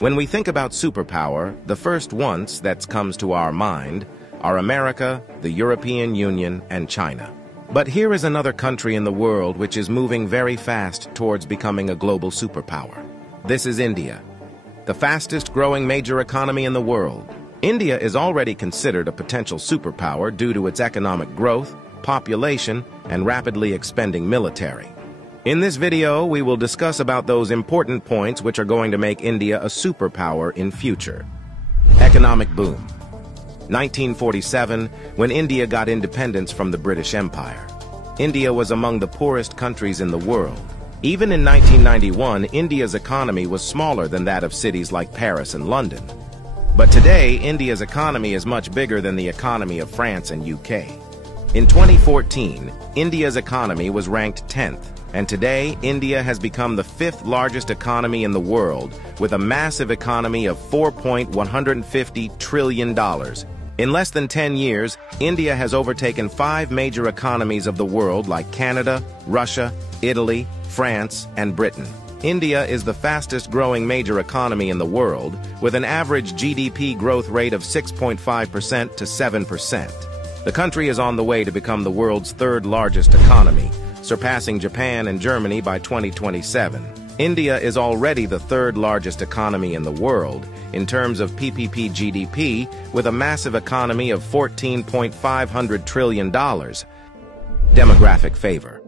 When we think about superpower, the first ones that comes to our mind are America, the European Union, and China. But here is another country in the world which is moving very fast towards becoming a global superpower. This is India, the fastest growing major economy in the world. India is already considered a potential superpower due to its economic growth, population, and rapidly expanding military. In this video, we will discuss about those important points which are going to make India a superpower in future. Economic boom. 1947, when India got independence from the British Empire. India was among the poorest countries in the world. Even in 1991, India's economy was smaller than that of cities like Paris and London. But today, India's economy is much bigger than the economy of France and UK. In 2014, India's economy was ranked 10th. And today, India has become the 5th largest economy in the world, with a massive economy of $4.150 trillion. In less than 10 years, India has overtaken 5 major economies of the world like Canada, Russia, Italy, France, and Britain. India is the fastest growing major economy in the world, with an average GDP growth rate of 6.5% to 7%. The country is on the way to become the world's 3rd largest economy, surpassing Japan and Germany by 2027. India is already the 3rd largest economy in the world in terms of PPP GDP, with a massive economy of $14.5 trillion. Demographic favor.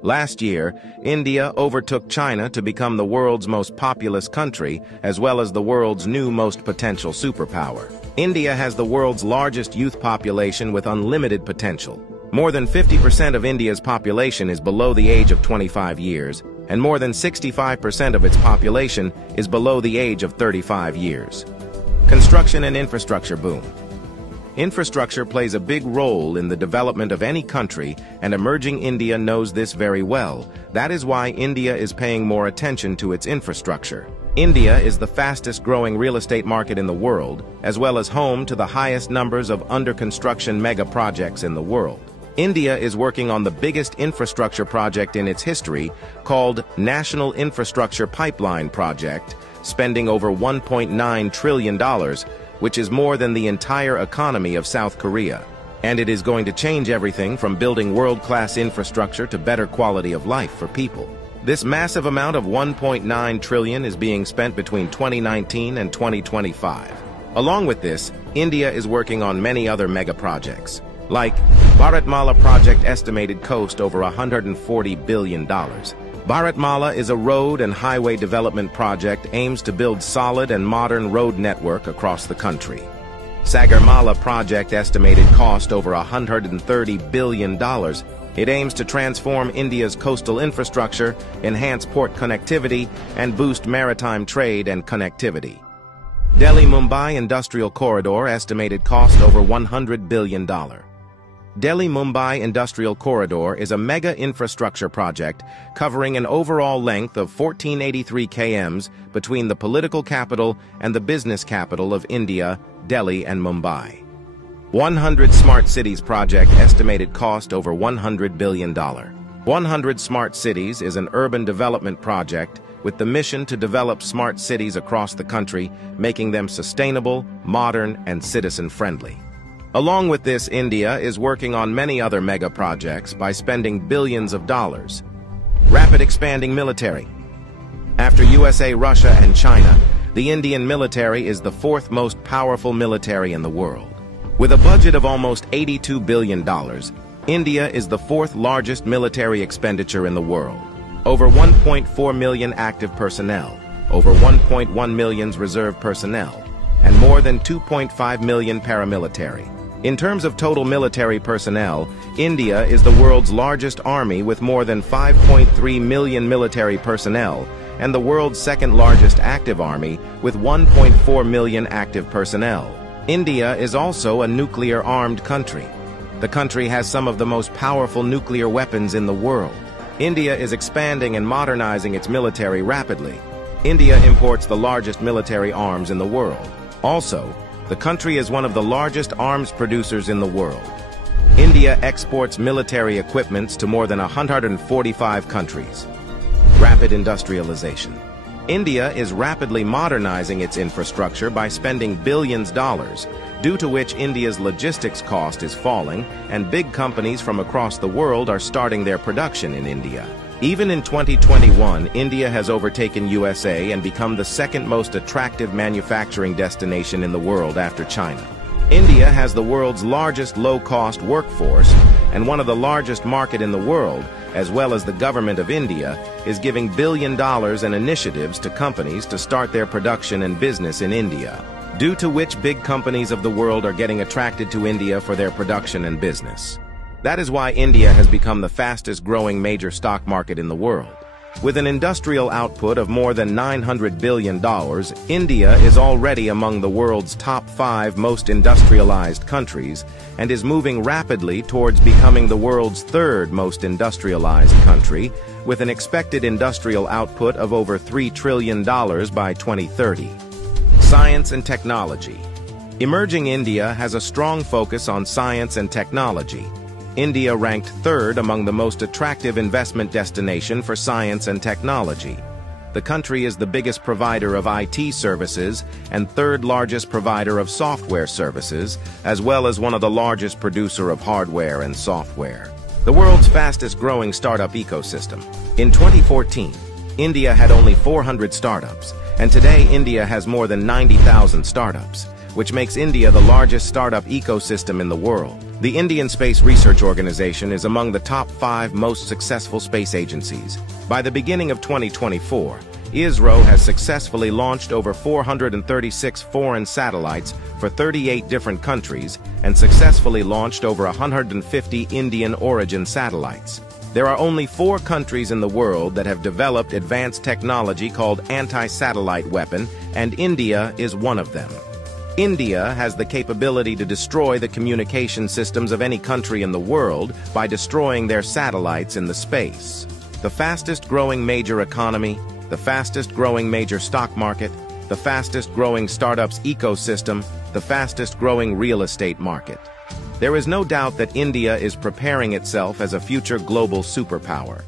Last year, India overtook China to become the world's most populous country, as well as the world's new most potential superpower. India has the world's largest youth population with unlimited potential. More than 50% of India's population is below the age of 25 years, and more than 65% of its population is below the age of 35 years. Construction and infrastructure boom. Infrastructure plays a big role in the development of any country, and emerging India knows this very well. That is why India is paying more attention to its infrastructure. India is the fastest growing real estate market in the world, as well as home to the highest numbers of under-construction mega projects in the world. India is working on the biggest infrastructure project in its history, called National Infrastructure Pipeline Project, spending over $1.9 trillion, which is more than the entire economy of South Korea. And it is going to change everything from building world-class infrastructure to better quality of life for people. This massive amount of $1.9 trillion is being spent between 2019 and 2025. Along with this, India is working on many other mega projects, like Bharatmala project estimated cost over $140 billion. Bharatmala is a road and highway development project aims to build solid and modern road network across the country. Sagarmala project estimated cost over $130 billion. It aims to transform India's coastal infrastructure, enhance port connectivity, and boost maritime trade and connectivity. Delhi-Mumbai Industrial Corridor estimated cost over $100 billion. Delhi-Mumbai Industrial Corridor is a mega infrastructure project covering an overall length of 1483 km between the political capital and the business capital of India, Delhi and Mumbai. 100 Smart Cities project estimated cost over $100 billion. 100 Smart Cities is an urban development project with the mission to develop smart cities across the country, making them sustainable, modern, and citizen-friendly. Along with this, India is working on many other mega projects by spending billions of dollars. Rapid expanding military. After USA, Russia, and China, the Indian military is the 4th most powerful military in the world. With a budget of almost $82 billion, India is the 4th largest military expenditure in the world. Over 1.4 million active personnel, over 1.1 million reserve personnel, and more than 2.5 million paramilitary. In terms of total military personnel, India is the world's largest army with more than 5.3 million military personnel, and the world's 2nd largest active army with 1.4 million active personnel. India is also a nuclear-armed country. The country has some of the most powerful nuclear weapons in the world. India is expanding and modernizing its military rapidly. India imports the largest military arms in the world. Also, the country is one of the largest arms producers in the world. India exports military equipments to more than 145 countries. Rapid industrialization. India is rapidly modernizing its infrastructure by spending billions of dollars, due to which India's logistics cost is falling and big companies from across the world are starting their production in India. Even in 2021, India has overtaken USA and become the second most attractive manufacturing destination in the world after China. India has the world's largest low-cost workforce, and one of the largest market in the world, as well as the government of India, is giving billions of dollars in initiatives to companies to start their production and business in India, due to which big companies of the world are getting attracted to India for their production and business. That is why India has become the fastest-growing major stock market in the world. With an industrial output of more than $900 billion, India is already among the world's top 5 most industrialized countries and is moving rapidly towards becoming the world's 3rd most industrialized country, with an expected industrial output of over $3 trillion by 2030. Science and technology. Emerging India has a strong focus on science and technology. India ranked 3rd among the most attractive investment destination for science and technology. The country is the biggest provider of IT services and 3rd largest provider of software services, as well as one of the largest producer of hardware and software. The world's fastest-growing startup ecosystem. In 2014, India had only 400 startups, and today India has more than 90,000 startups, which makes India the largest startup ecosystem in the world. The Indian Space Research Organization is among the top 5 most successful space agencies. By the beginning of 2024, ISRO has successfully launched over 436 foreign satellites for 38 different countries and successfully launched over 150 Indian origin satellites. There are only 4 countries in the world that have developed advanced technology called anti-satellite weapon, and India is one of them. India has the capability to destroy the communication systems of any country in the world by destroying their satellites in the space. The fastest-growing major economy, the fastest-growing major stock market, the fastest-growing startups ecosystem, the fastest-growing real estate market. There is no doubt that India is preparing itself as a future global superpower.